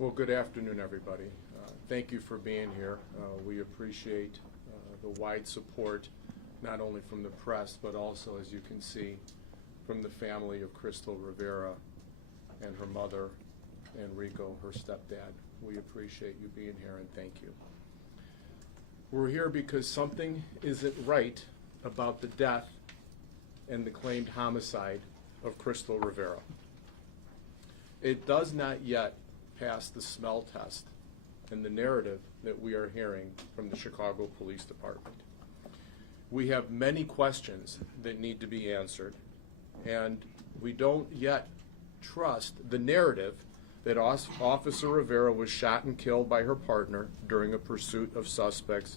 Well, good afternoon, everybody. Thank you for being here. We appreciate the wide support, not only from the press, but also, as you can see, from the family of Krystal Rivera and her mother and Rico, her stepdad. We appreciate you being here, and thank you. We're here because something isn't right about the death and the claimed homicide of Krystal Rivera. It does not yet pass the smell test and the narrative that we are hearing from the Chicago Police Department. We have many questions that need to be answered, and we don't yet trust the narrative that Officer Rivera was shot and killed by her partner during a pursuit of suspects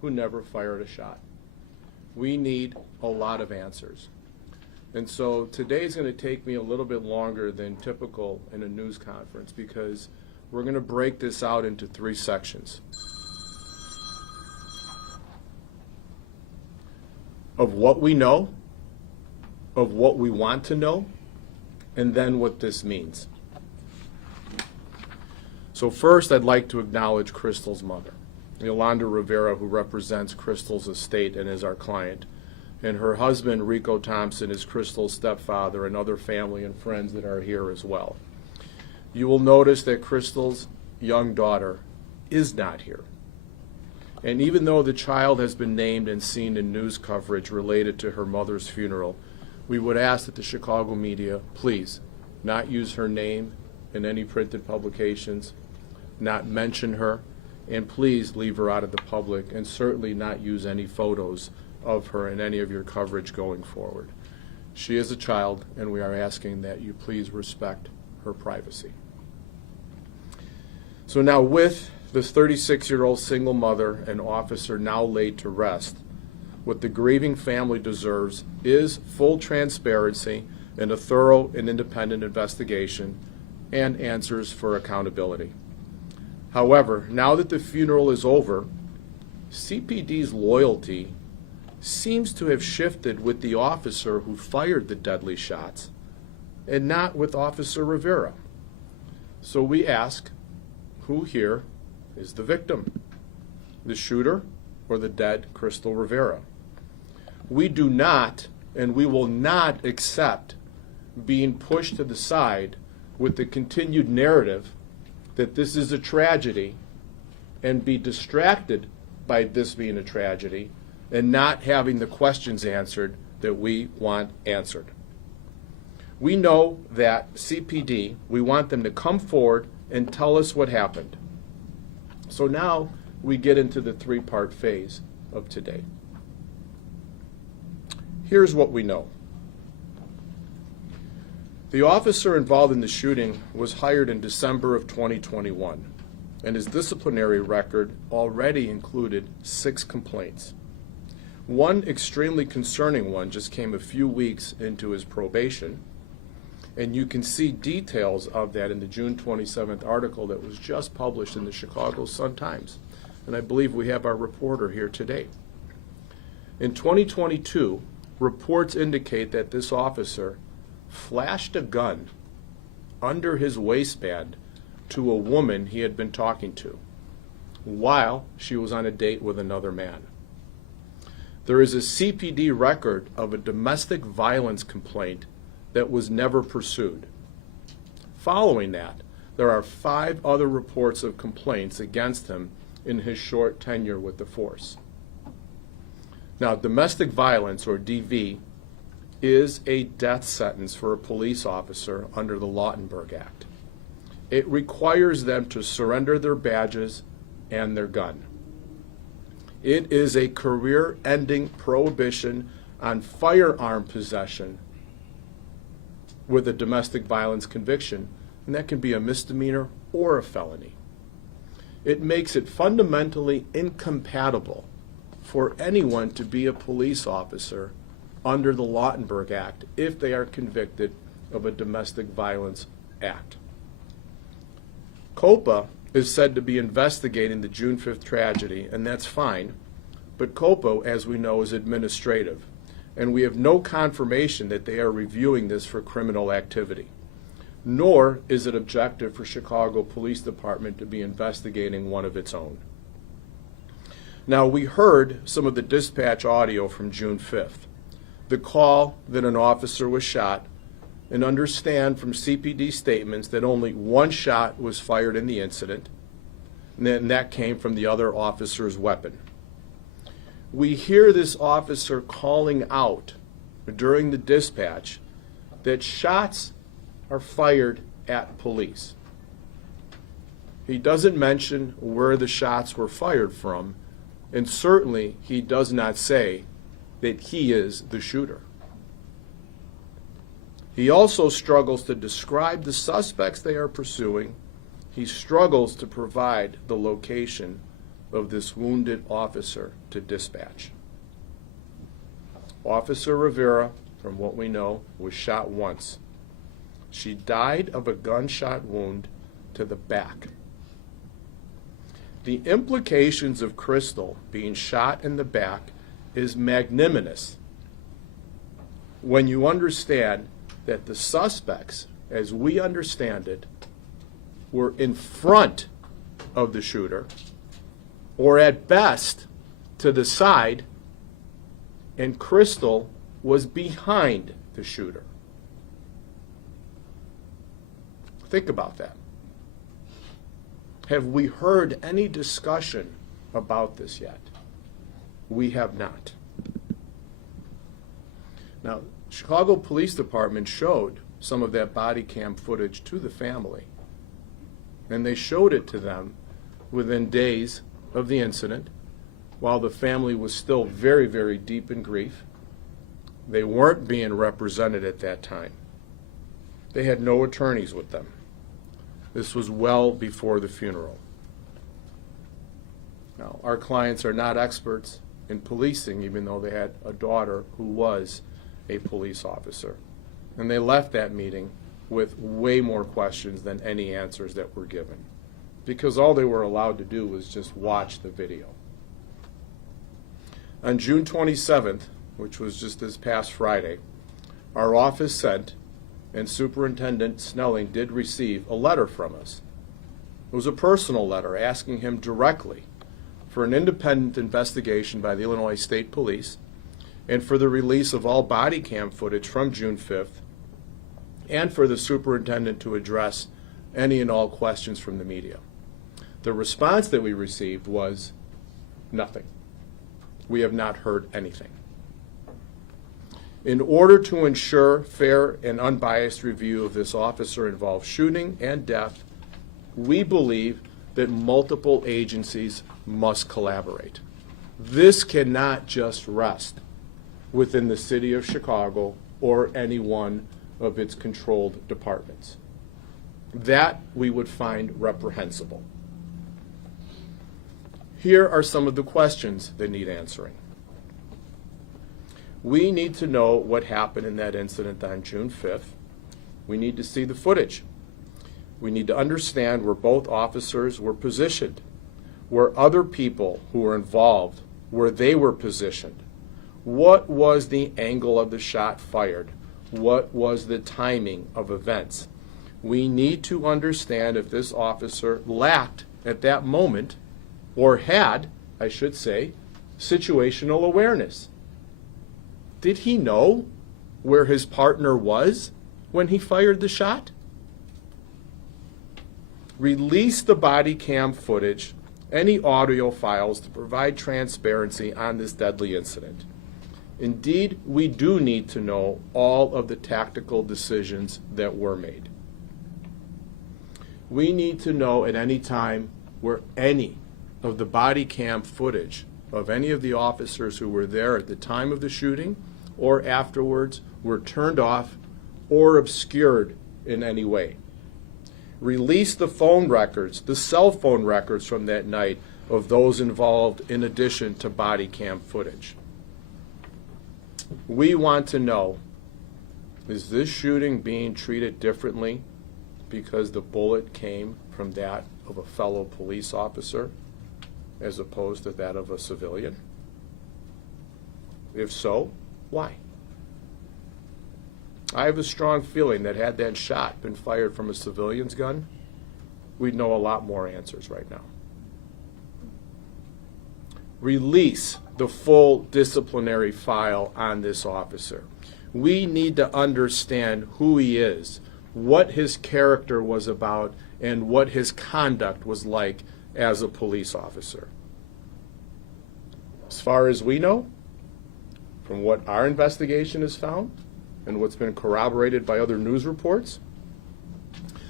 who never fired a shot. We need a lot of answers. And so today is going to take me a little bit longer than typical in a news conference because we're going to break this out into three sections. Of what we know, of what we want to know, and then what this means. So first, I'd like to acknowledge Krystal's mother, Yolanda Rivera, who represents Krystal's estate and is our client. And her husband, Rico Thompson, is Krystal's stepfather, and other family and friends that are here as well. You will notice that Krystal's young daughter is not here. And even though the child has been named and seen in news coverage related to her mother's funeral, we would ask that the Chicago media please not use her name in any printed publications, not mention her, and please leave her out of the public, and certainly not use any photos of her in any of your coverage going forward. She is a child, and we are asking that you please respect her privacy. So now, with this 36-year-old single mother and officer now laid to rest, what the grieving family deserves is full transparency and a thorough and independent investigation and answers for accountability. However, now that the funeral is over, CPD's loyalty seems to have shifted with the officer who fired the deadly shots and not with Officer Rivera. So we ask, who here is the victim? The shooter or the dead Krystal Rivera? We do not and we will not accept being pushed to the side with the continued narrative that this is a tragedy and be distracted by this being a tragedy and not having the questions answered that we want answered. We know that CPD, we want them to come forward and tell us what happened. So now we get into the three-part phase of today. Here's what we know. The officer involved in the shooting was hired in December of 2021, and his disciplinary record already included 6 complaints. One extremely concerning one just came a few weeks into his probation, and you can see details of that in the June 27th article that was just published in the Chicago Sun-Times, and I believe we have our reporter here today. In 2022, reports indicate that this officer flashed a gun under his waistband to a woman he had been talking to while she was on a date with another man. There is a CPD record of a domestic violence complaint that was never pursued. Following that, there are 5 other reports of complaints against him in his short tenure with the force. Now, domestic violence, or DV, is a death sentence for a police officer under the Lautenberg Act. It requires them to surrender their badges and their gun. It is a career-ending prohibition on firearm possession with a domestic violence conviction, and that can be a misdemeanor or a felony. It makes it fundamentally incompatible for anyone to be a police officer under the Lautenberg Act if they are convicted of a domestic violence act. COPA is said to be investigating the June 5th tragedy, and that's fine, but COPA, as we know, is administrative, and we have no confirmation that they are reviewing this for criminal activity. nor is it objective for Chicago Police Department to be investigating one of its own. Now, we heard some of the dispatch audio from June 5th, the call that an officer was shot, and understand from CPD statements that only one shot was fired in the incident, and that came from the other officer's weapon. We hear this officer calling out during the dispatch that shots are fired at police. He doesn't mention where the shots were fired from, and certainly he does not say that he is the shooter. He also struggles to describe the suspects they are pursuing. He struggles to provide the location of this wounded officer to dispatch. Officer Rivera, from what we know, was shot once. She died of a gunshot wound to the back. The implications of Krystal being shot in the back is magnanimous when you understand that the suspects, as we understand it, were in front of the shooter, or at best to the side, and Krystal was behind the shooter. Think about that. Have we heard any discussion about this yet? We have not. Now, Chicago Police Department showed some of that body cam footage to the family, and they showed it to them within days of the incident while the family was still very, very deep in grief. They weren't being represented at that time. They had no attorneys with them. This was well before the funeral. Now, our clients are not experts in policing, even though they had a daughter who was a police officer. And they left that meeting with way more questions than any answers that were given, because all they were allowed to do was just watch the video. On June 27th, which was just this past Friday, our office sent, and Superintendent Snelling did receive, a letter from us. It was a personal letter asking him directly for an independent investigation by the Illinois State Police and for the release of all body cam footage from June 5th, and for the superintendent to address any and all questions from the media. The response that we received was nothing. We have not heard anything. In order to ensure fair and unbiased review of this officer-involved shooting and death, we believe that multiple agencies must collaborate. This cannot just rest within the city of Chicago or any one of its controlled departments. That we would find reprehensible. Here are some of the questions that need answering. We need to know what happened in that incident on June 5th. We need to see the footage. We need to understand where both officers were positioned, where other people who were involved, where they were positioned. What was the angle of the shot fired? What was the timing of events? We need to understand if this officer lacked at that moment, or had, I should say, situational awareness. Did he know where his partner was when he fired the shot? Release the body cam footage, any audio files, to provide transparency on this deadly incident. Indeed, we do need to know all of the tactical decisions that were made. We need to know at any time where any of the body cam footage of any of the officers who were there at the time of the shooting or afterwards were turned off or obscured in any way. Release the phone records, the cell phone records from that night of those involved, in addition to body cam footage. We want to know, is this shooting being treated differently because the bullet came from that of a fellow police officer as opposed to that of a civilian? If so, why? I have a strong feeling that had that shot been fired from a civilian's gun, we'd know a lot more answers right now. Release the full disciplinary file on this officer. We need to understand who he is, what his character was about, and what his conduct was like as a police officer. As far as we know, from what our investigation has found and what's been corroborated by other news reports,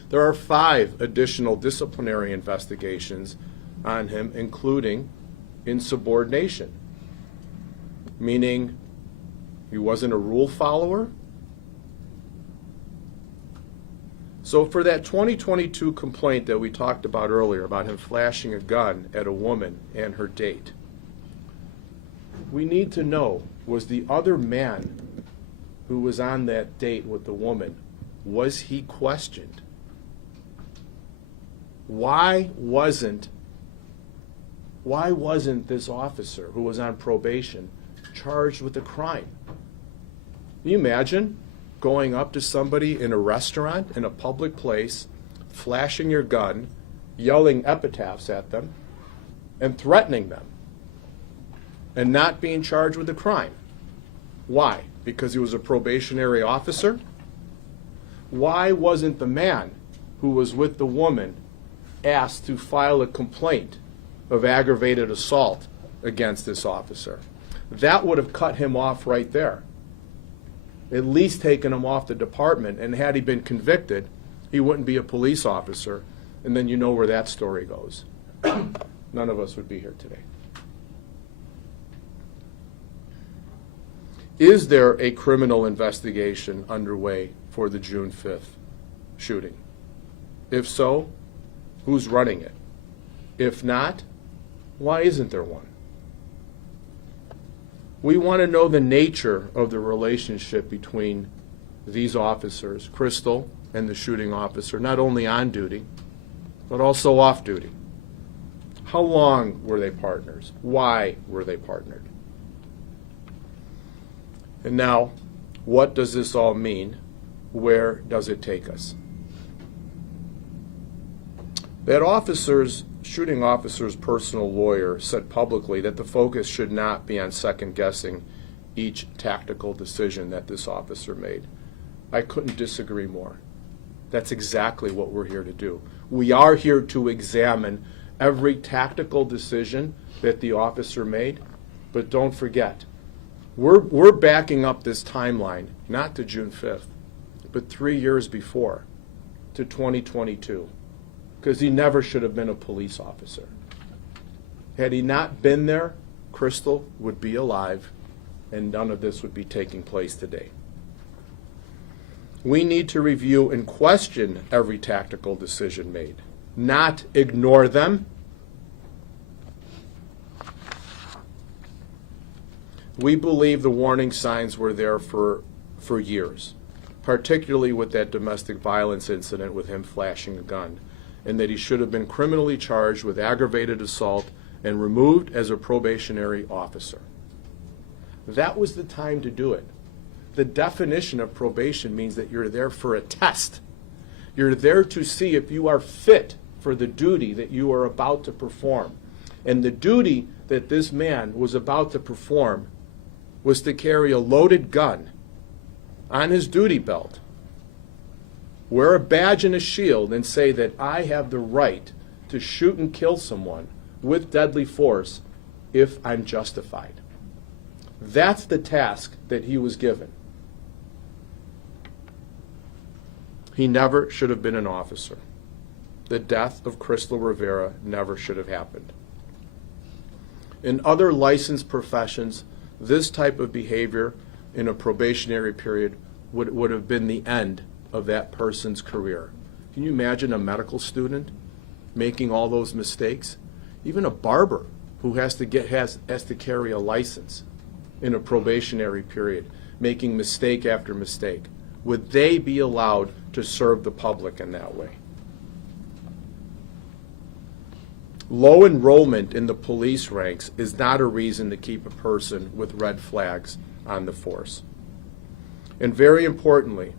there are 5 additional disciplinary investigations on him, including insubordination, meaning he wasn't a rule follower. So for that 2022 complaint that we talked about earlier, about him flashing a gun at a woman and her date, we need to know, was the other man who was on that date with the woman, was he questioned? Why wasn't this officer who was on probation charged with a crime? Can you imagine going up to somebody in a restaurant, in a public place, flashing your gun, yelling epitaphs at them, and threatening them, and not being charged with a crime? Why? Because he was a probationary officer? Why wasn't the man who was with the woman asked to file a complaint of aggravated assault against this officer? That would have cut him off right there. At least taken him off the department, and had he been convicted, he wouldn't be a police officer, and then you know where that story goes. None of us would be here today. Is there a criminal investigation underway for the June 5th shooting? If so, who's running it? If not, why isn't there one? We want to know the nature of the relationship between these officers, Krystal and the shooting officer, not only on duty, but also off duty. How long were they partners? Why were they partnered? And now, what does this all mean? Where does it take us? That shooting officer's personal lawyer said publicly that the focus should not be on second-guessing each tactical decision that this officer made. I couldn't disagree more. That's exactly what we're here to do. We are here to examine every tactical decision that the officer made, but don't forget, we're backing up this timeline, not to June 5th, but 3 years before, to 2022. Because he never should have been a police officer. Had he not been there, Krystal would be alive, and none of this would be taking place today. We need to review and question every tactical decision made, not ignore them. We believe the warning signs were there for years, particularly with that domestic violence incident with him flashing a gun, and that he should have been criminally charged with aggravated assault and removed as a probationary officer. That was the time to do it. The definition of probation means that you're there for a test. You're there to see if you are fit for the duty that you are about to perform. And the duty that this man was about to perform was to carry a loaded gun on his duty belt, wear a badge and a shield, and say that I have the right to shoot and kill someone with deadly force if I'm justified. That's the task that he was given. He never should have been an officer. The death of Krystal Rivera never should have happened. In other licensed professions, this type of behavior in a probationary period would have been the end of that person's career. Can you imagine a medical student making all those mistakes? Even a barber who has to carry a license in a probationary period, making mistake after mistake. Would they be allowed to serve the public in that way? Low enrollment in the police ranks is not a reason to keep a person with red flags on the force. And very importantly,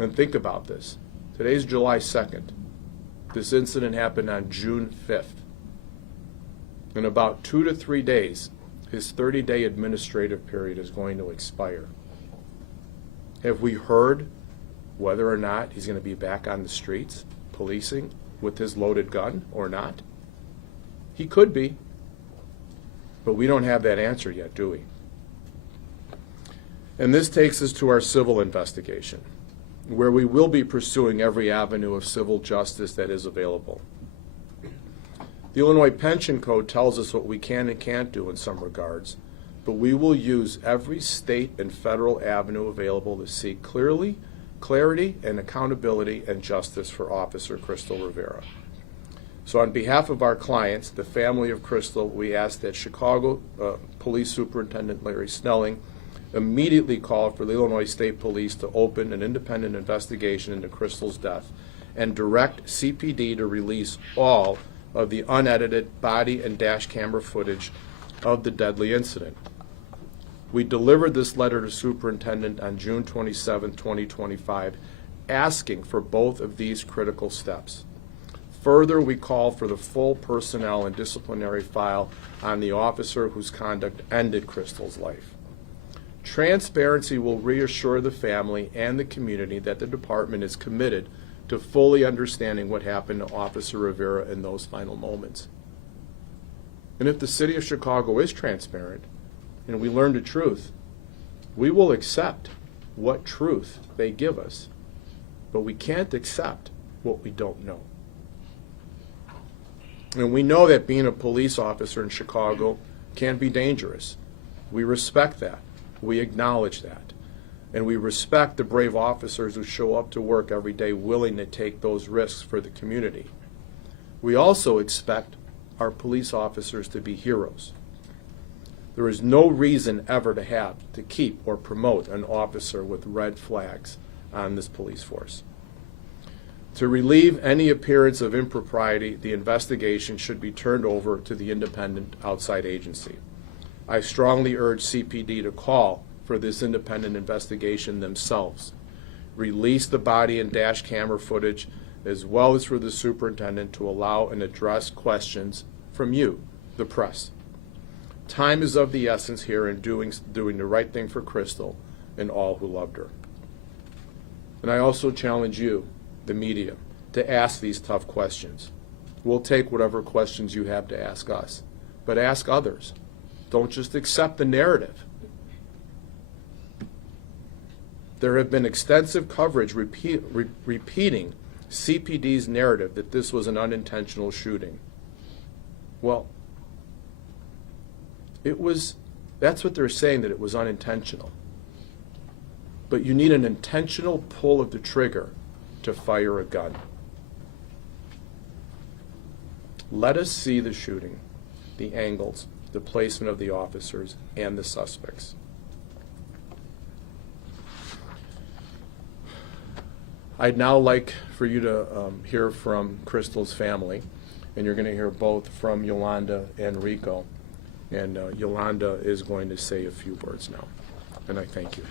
and think about this, today's July 2nd. This incident happened on June 5th. In about 2 to 3 days, his 30-day administrative period is going to expire. Have we heard whether or not he's going to be back on the streets policing with his loaded gun or not? He could be, but we don't have that answer yet, do we? And this takes us to our civil investigation, where we will be pursuing every avenue of civil justice that is available. The Illinois Pension Code tells us what we can and can't do in some regards, but we will use every state and federal avenue available to seek clarity and accountability and justice for Officer Krystal Rivera. So on behalf of our clients, the family of Krystal, we ask that Chicago Police Superintendent Larry Snelling immediately call for the Illinois State Police to open an independent investigation into Krystal's death and direct CPD to release all of the unedited body and dash camera footage of the deadly incident. We delivered this letter to Superintendent on June 27, 2025, asking for both of these critical steps. Further, we call for the full personnel and disciplinary file on the officer whose conduct ended Krystal's life. Transparency will reassure the family and the community that the department is committed to fully understanding what happened to Officer Rivera in those final moments. And if the city of Chicago is transparent and we learn the truth, we will accept what truth they give us, but we can't accept what we don't know. And we know that being a police officer in Chicago can be dangerous. We respect that. We acknowledge that. And we respect the brave officers who show up to work every day willing to take those risks for the community. We also expect our police officers to be heroes. There is no reason ever to keep or promote an officer with red flags on this police force. To relieve any appearance of impropriety, the investigation should be turned over to the independent outside agency. I strongly urge CPD to call for this independent investigation themselves. Release the body and dash camera footage, as well as for the superintendent to allow and address questions from you, the press. Time is of the essence here in doing the right thing for Krystal and all who loved her. And I also challenge you, the media, to ask these tough questions. We'll take whatever questions you have to ask us, but ask others. Don't just accept the narrative. There have been extensive coverage repeating CPD's narrative that this was an unintentional shooting. Well, that's what they're saying, that it was unintentional. But you need an intentional pull of the trigger to fire a gun. Let us see the shooting, the angles, the placement of the officers, and the suspects. I'd now like for you to hear from Krystal's family, and you're going to hear both from Yolanda and Rico. And Yolanda is going to say a few words now, and I thank you.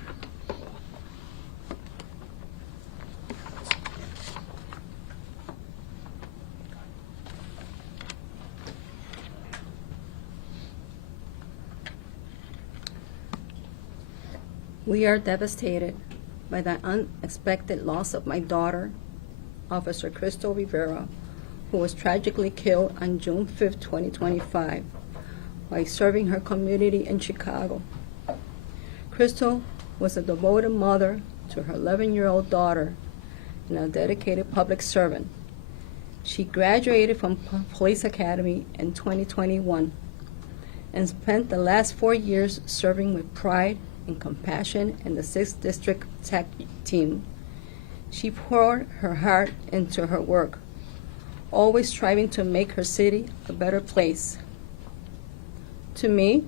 We are devastated by the unexpected loss of my daughter, Officer Krystal Rivera, who was tragically killed on June 5, 2025, while serving her community in Chicago. Krystal was a devoted mother to her 11-year-old daughter and a dedicated public servant. She graduated from Police Academy in 2021 and spent the last 4 years serving with pride and compassion in the 6th District TAC team. She poured her heart into her work, always striving to make her city a better place. To me,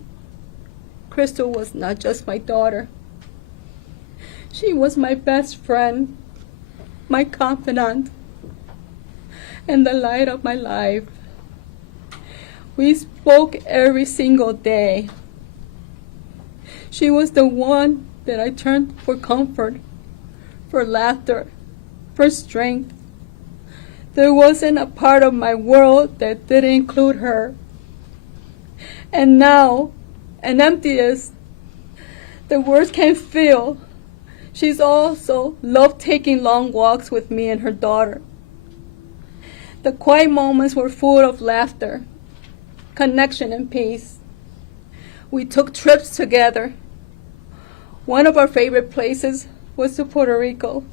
Krystal was not just my daughter. She was my best friend, my confidant, and the light of my life. We spoke every single day. She was the one that I turned for comfort, for laughter, for strength. There wasn't a part of my world that didn't include her. And now, an emptiness the words can fill, she's also loved taking long walks with me and her daughter. The quiet moments were full of laughter, connection, and peace. We took trips together. One of our favorite places was to Puerto Rico.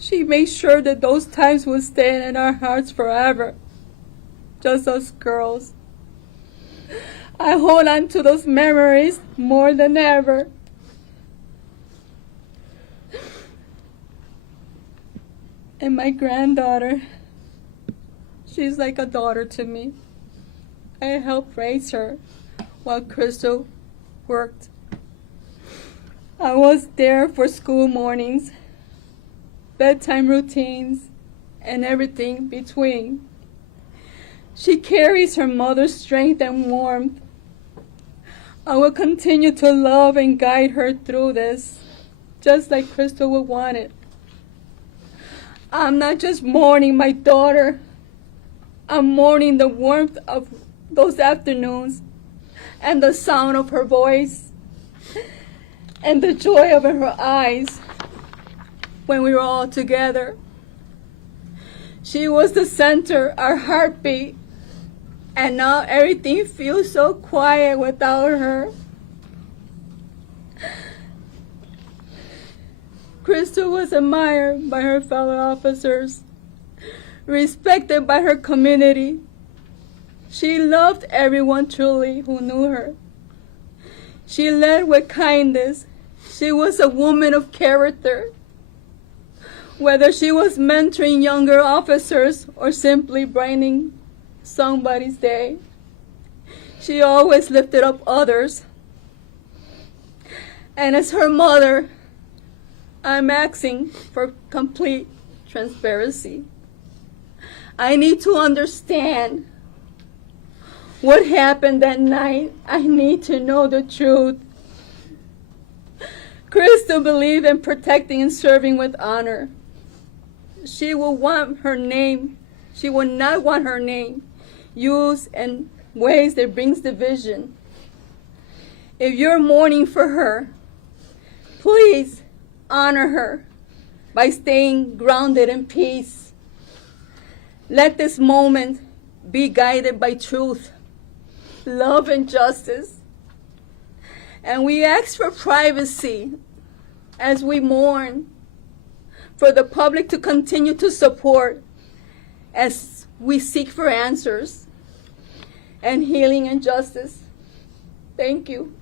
She made sure that those times would stay in our hearts forever, just us girls. I hold on to those memories more than ever. And my granddaughter, she's like a daughter to me. I helped raise her while Krystal worked. I was there for school mornings, bedtime routines, and everything between. She carries her mother's strength and warmth. I will continue to love and guide her through this, just like Krystal would want it. I'm not just mourning my daughter. I'm mourning the warmth of those afternoons and the sound of her voice and the joy of her eyes when we were all together. She was the center, our heartbeat, and now everything feels so quiet without her. Krystal was admired by her fellow officers, respected by her community. She loved everyone truly who knew her. She led with kindness. She was a woman of character. Whether she was mentoring younger officers or simply brightening somebody's day, she always lifted up others. And as her mother, I'm asking for complete transparency. I need to understand what happened that night. I need to know the truth. Krystal believed in protecting and serving with honor. She will want her name. She will not want her name used in ways that brings division. If you're mourning for her, please honor her by staying grounded in peace. Let this moment be guided by truth, love, and justice. And we ask for privacy as we mourn, for the public to continue to support as we seek for answers and healing and justice. Thank you.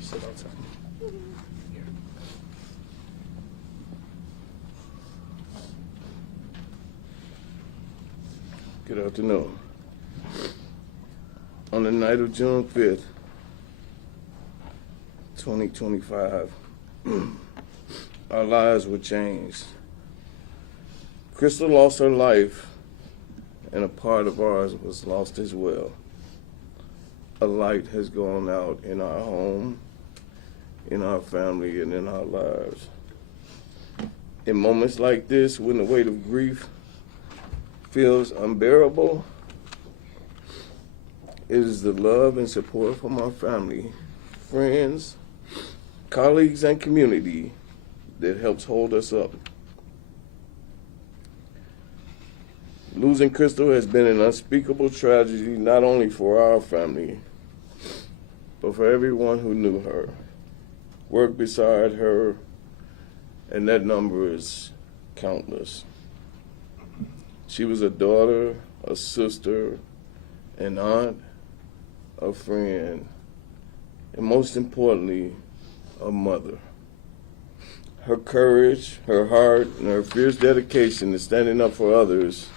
Sit outside. Here. Good afternoon. On the night of June 5th, 2025, our lives were changed. Krystal lost her life, and a part of ours was lost as well. A light has gone out in our home, in our family, and in our lives. In moments like this, when the weight of grief feels unbearable, it is the love and support from our family, friends, colleagues, and community that helps hold us up. Losing Krystal has been an unspeakable tragedy, not only for our family, but for everyone who knew her, worked beside her, and that number is countless. She was a daughter, a sister, an aunt, a friend, and most importantly, a mother. Her courage, her heart, and her fierce dedication to standing up for others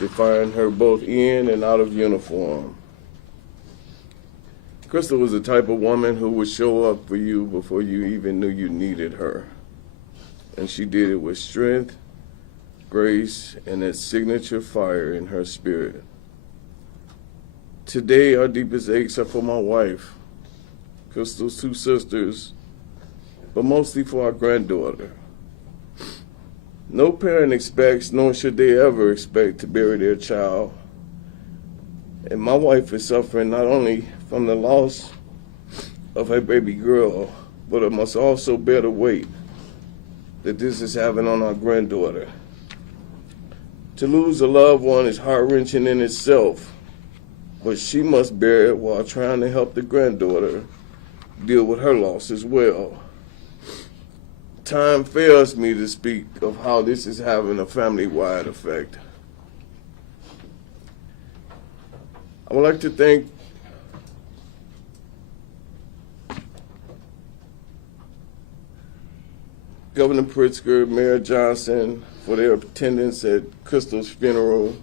defined her both in and out of uniform. Krystal was the type of woman who would show up for you before you even knew you needed her. And she did it with strength, grace and that signature fire in her spirit. Today, our deepest aches are for my wife, Krystal's two sisters, but mostly for our granddaughter. No parent expects, nor should they ever expect, to bury their child. And my wife is suffering not only from the loss of her baby girl, but it must also bear the weight that this is having on our granddaughter. To lose a loved one is heart-wrenching in itself, but she must bear it while trying to help the granddaughter deal with her loss as well. Time fails me to speak of how this is having a family-wide effect. I would like to thank Governor Pritzker, Mayor Johnson for their attendance at Krystal's funeral,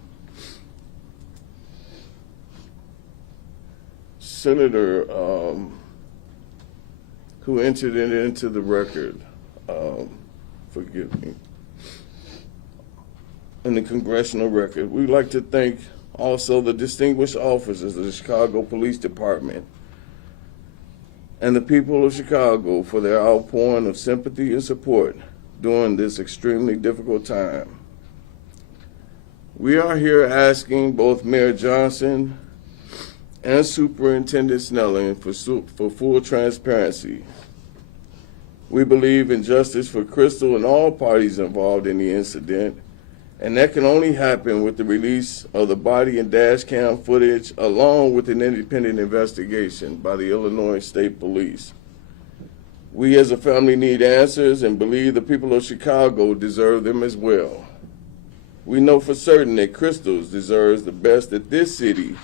Senator who entered it into the record, forgive me, in the congressional record. We'd like to thank also the distinguished officers of the Chicago Police Department and the people of Chicago for their outpouring of sympathy and support during this extremely difficult time. We are here asking both Mayor Johnson and Superintendent Snelling for full transparency. We believe in justice for Krystal and all parties involved in the incident, and that can only happen with the release of the body and dash cam footage along with an independent investigation by the Illinois State Police. We as a family need answers and believe the people of Chicago deserve them as well. We know for certain that Krystal deserves the best that this city,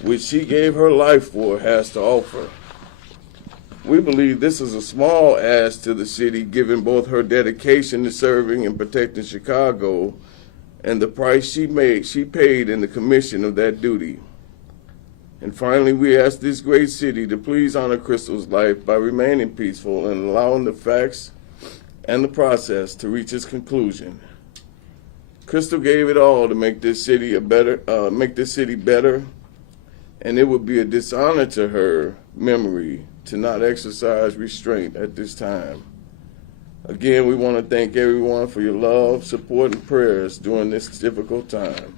which she gave her life for, has to offer. We believe this is a small ask to the city, given both her dedication to serving and protecting Chicago and the price she paid in the commission of that duty. And finally, we ask this great city to please honor Krystal's life by remaining peaceful and allowing the facts and the process to reach its conclusion. Krystal gave it all to make this city better, and it would be a dishonor to her memory to not exercise restraint at this time. Again, we want to thank everyone for your love, support, and prayers during this difficult time.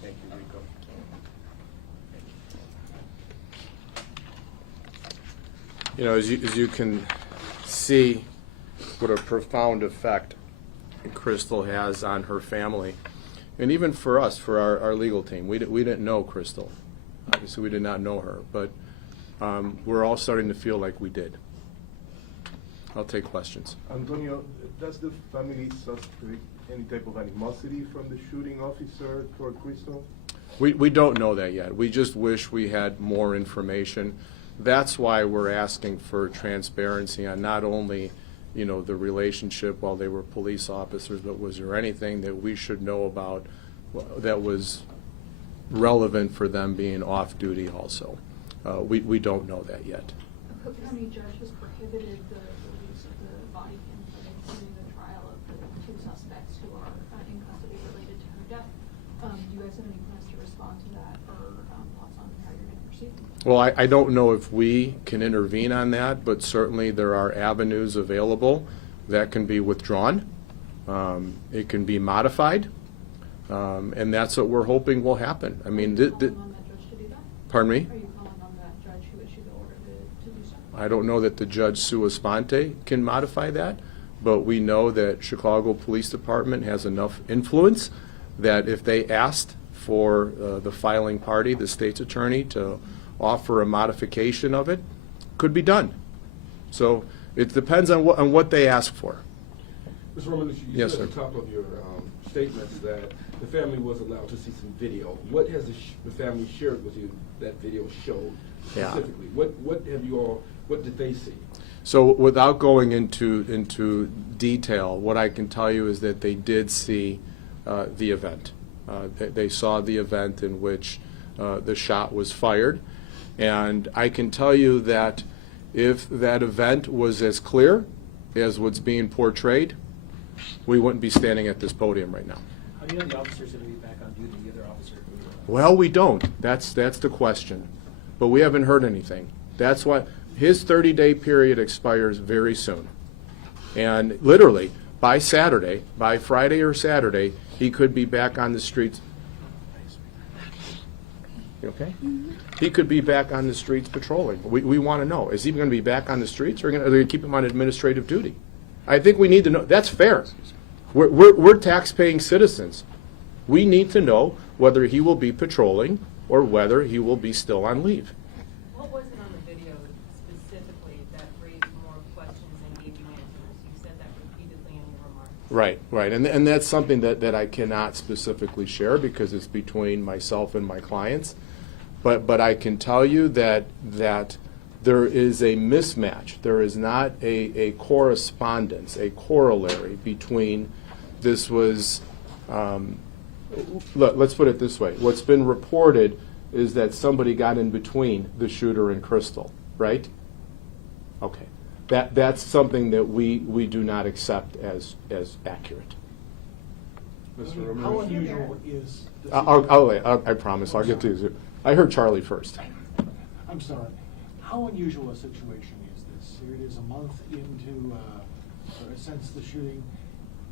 Thank you, Rico. You know, as you can see, what a profound effect Krystal has on her family. And even for us, for our legal team, we didn't know Krystal. Obviously, we did not know her, but we're all starting to feel like we did. I'll take questions. Antonio, does the family suspect any type of animosity from the shooting officer toward Krystal? We don't know that yet. We just wish we had more information. That's why we're asking for transparency on not only, you know, the relationship while they were police officers, but was there anything that we should know about that was relevant for them being off duty also? We don't know that yet. The Cook County judge has prohibited the release of the body cam footage during the trial of the two suspects who are in custody related to her death. Do you guys have any plans to respond to that or thoughts on how you're going to proceed? Well, I don't know if we can intervene on that, but certainly there are avenues available that can be withdrawn. It can be modified, and that's what we're hoping will happen. I mean, Are you calling on that judge to do that? pardon me? Are you calling on that judge who issued the order to do so? I don't know that the judge sua sponte can modify that, but we know that Chicago Police Department has enough influence that if they asked for the filing party, the state's attorney, to offer a modification of it, could be done. So it depends on what they ask for. Mr. Roman, you Yes, said sir. at the top of your statements that the family was allowed to see some video. What has the family shared with you that video showed Yeah. specifically? What did they see? So without going into detail, what I can tell you is that they did see the event. They saw the event in which the shot was fired. And I can tell you that if that event was as clear as what's being portrayed, we wouldn't be standing at this podium right now. How do you know the officer's going to be back on duty, the other officer? Well, we don't. That's the question. But we haven't heard anything. That's why his 30-day period expires very soon. And literally, by Saturday, by Friday or Saturday, he could be back on the streets. You okay? He could be back on the streets patrolling. We want to know, is he going to be back on the streets, or are they going to keep him on administrative duty? I think we need to know. That's fair. We're tax-paying citizens. We need to know whether he will be patrolling or whether he will be still on leave. What was it on the video specifically that raised more questions and gave you answers? You said that repeatedly in your remarks. Right. And that's something that I cannot specifically share because it's between myself and my clients. But I can tell you that there is a mismatch. There is not a correspondence, a corollary between this was, let's put it this way. What's been reported is that somebody got in between the shooter and Krystal, right? Okay. That's something that we do not accept as accurate. Mr. Ramirez? How unusual is the I promise. I'll get to you. I heard Charlie first. I'm sorry. How unusual a situation is this? Here it is a month into, since the shooting.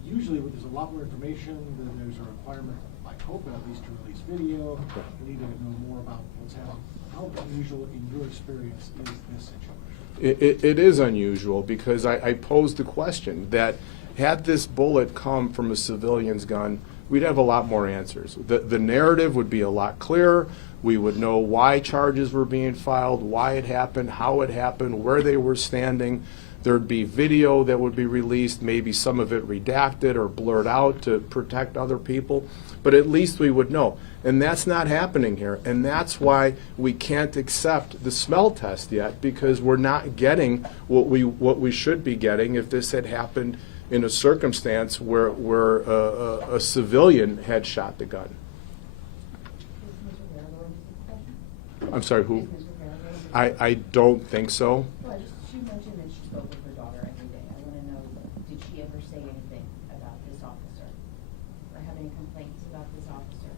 Usually there's a lot more information, then there's a requirement by COPA at least to release video. We need to know more about what's happening. How unusual in your experience is this situation? It is unusual because I posed the question that had this bullet come from a civilian's gun, we'd have a lot more answers. The narrative would be a lot clearer. We would know why charges were being filed, why it happened, how it happened, where they were standing. There'd be video that would be released, maybe some of it redacted or blurred out to protect other people, but at least we would know. And that's not happening here, and that's why we can't accept the smell test yet, because we're not getting what we should be getting if this had happened in a circumstance where a civilian had shot the gun. I'm sorry, who? I don't think so. Well, she mentioned that she spoke with her daughter every day. I want to know, did she ever say anything about this officer? Or have any complaints about this officer?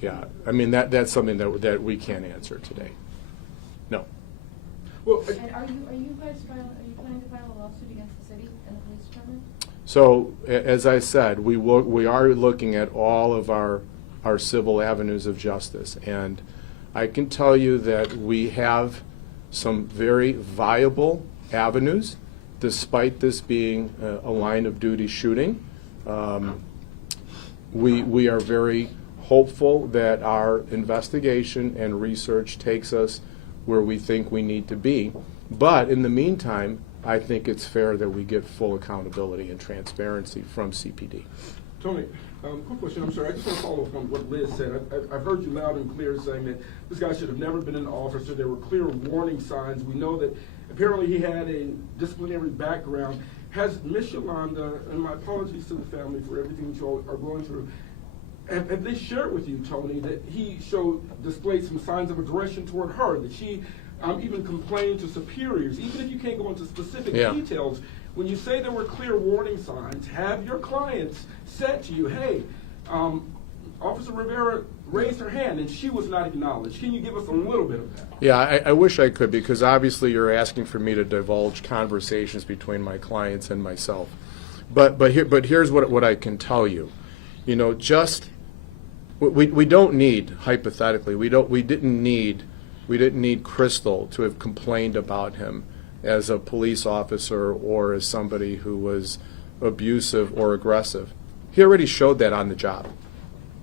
Yeah, I mean, that's something that we can't answer today. No. Well, And are you planning to file a lawsuit against the city and the police department? So, as I said, we are looking at all of our civil avenues of justice, and I can tell you that we have some very viable avenues, despite this being a line of duty shooting. We are very hopeful that our investigation and research takes us where we think we need to be. But in the meantime, I think it's fair that we get full accountability and transparency from CPD. Tony, quick question. I'm sorry. I just want to follow up on what Liz said. I've heard you loud and clear saying that this guy should have never been an officer. There were clear warning signs. We know that apparently he had a disciplinary background. Has Ms. Yolanda, and my apologies to the family for everything that you all are going through, have they shared with you, Tony, that he displayed some signs of aggression toward her, that she even complained to superiors, even if you can't go into specific details? When you say there were clear warning signs, have your clients said to you, hey, Officer Rivera raised her hand and she was not acknowledged? Can you give us a little bit of that? Yeah, I wish I could, because obviously you're asking for me to divulge conversations between my clients and myself. But here's what I can tell you. You know, we don't need, hypothetically, we didn't need Krystal to have complained about him as a police officer or as somebody who was abusive or aggressive. He already showed that on the job.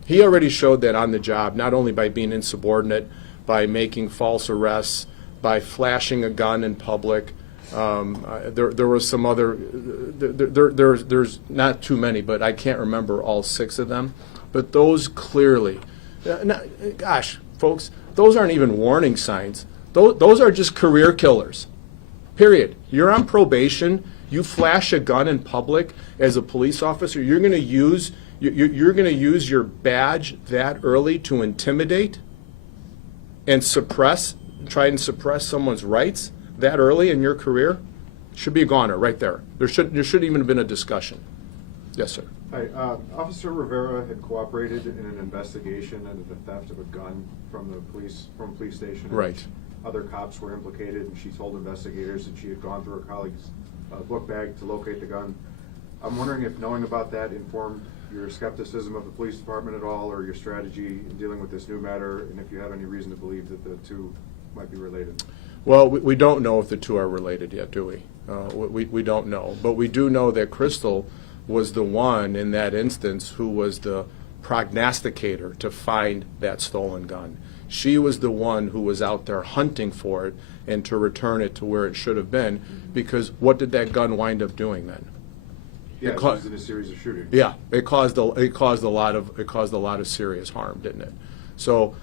He already showed that on the job, not only by being insubordinate, by making false arrests, by flashing a gun in public. There was some other, there's not too many, but I can't remember all 6 of them. But those clearly, gosh, folks, those aren't even warning signs. Those are just career killers. Period. You're on probation. You flash a gun in public as a police officer. You're going to use your badge that early to intimidate and try and suppress someone's rights that early in your career. Should be a goner right there. There should even have been a discussion. Yes, sir. Hi, Officer Rivera had cooperated in an investigation into the theft of a gun from a police station. in Right. which Other cops were implicated, and she told investigators that she had gone through her colleague's book bag to locate the gun. I'm wondering if knowing about that informed your skepticism of the police department at all, or your strategy in dealing with this new matter, and if you have any reason to believe that the two might be related. Well, we don't know if the two are related yet, do we? We don't know. But we do know that Krystal was the one in that instance who was the prognosticator to find that stolen gun. She was the one who was out there hunting for it and to return it to where it should have been, because what did that gun wind up doing then? Yeah, It she ca- was in a series of shootings. Yeah, it caused a lot of serious harm, didn't it? So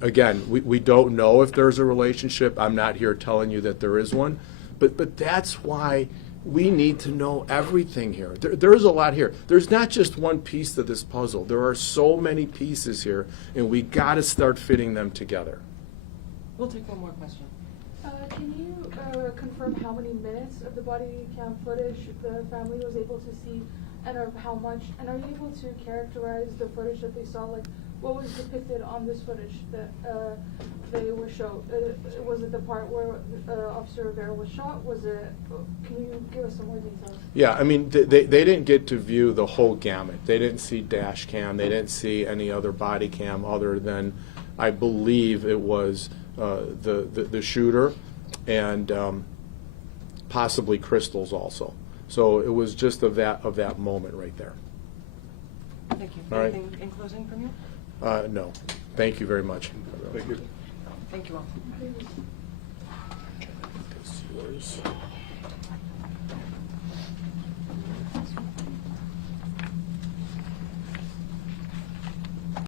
again, we don't know if there's a relationship. I'm not here telling you that there is one, but that's why we need to know everything here. There is a lot here. There's not just one piece to this puzzle. There are so many pieces here, and we got to start fitting them together. We'll take one more question. Can you confirm how many minutes of the body cam footage the family was able to see, and of how much? And are you able to characterize the footage that they saw? Like, what was depicted on this footage that they were shown? Was it the part where Officer Rivera was shot? Was it? Can you give us some more details? Yeah, I mean, they didn't get to view the whole gamut. They didn't see dash cam. They didn't see any other body cam other than, I believe it was the shooter and possibly Krystal's also. So it was just of that moment right there. Thank you. All right. Anything in closing from you? No, thank you very much. Thank you. Thank you all. That's yours.